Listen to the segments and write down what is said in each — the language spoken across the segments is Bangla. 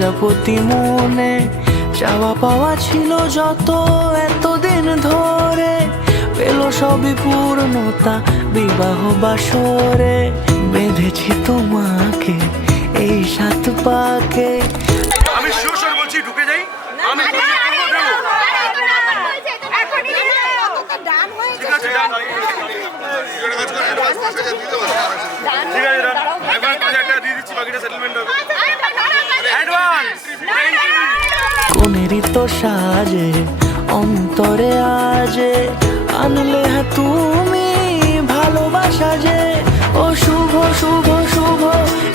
প্রজাপতি মনে চাওয়া পাওয়া ছিল যত এতদিন ধরে, পেল সবই পূর্ণতা বিবাহ বাসরে। বেঁধেছি তোমাকে এই সাত পাকে। আমি শিওর বলছি ঢুকে যাই। আমি কোনেরই তো সাজে অন্তরে আজে আনলে হ্যাঁ তুমি ভালোবাসা যে। ও শুভ শুভ শুভ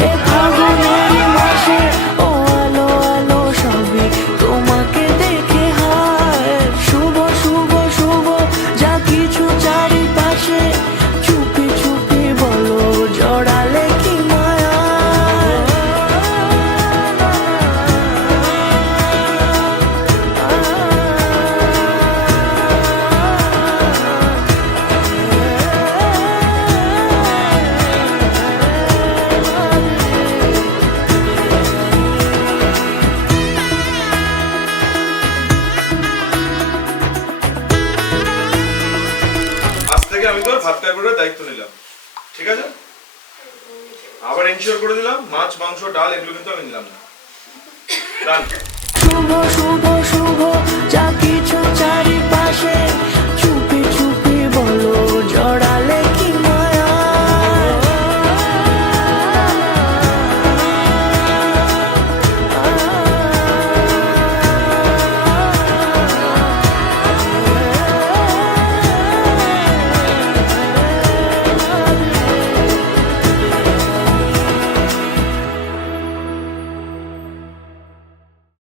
এ ফাগুনেরই মাসে, ও আলো আলো সবই তোমাকে দেখে হায়। শুভ শুভ শুভ যা কিছু চারিপাশে, চুপি চুপি বলো জড়ালে কি মায়া। আজ থেকে আমি তোর ভাত কাপড়ের দায়িত্ব নিলাম, ঠিক আছে? আবার এনশিওর করে দিলাম মাছ মাংস ডাল এগুলো কিন্তু আমি নিলাম না। শুভ শুভ শুভ যা কিছু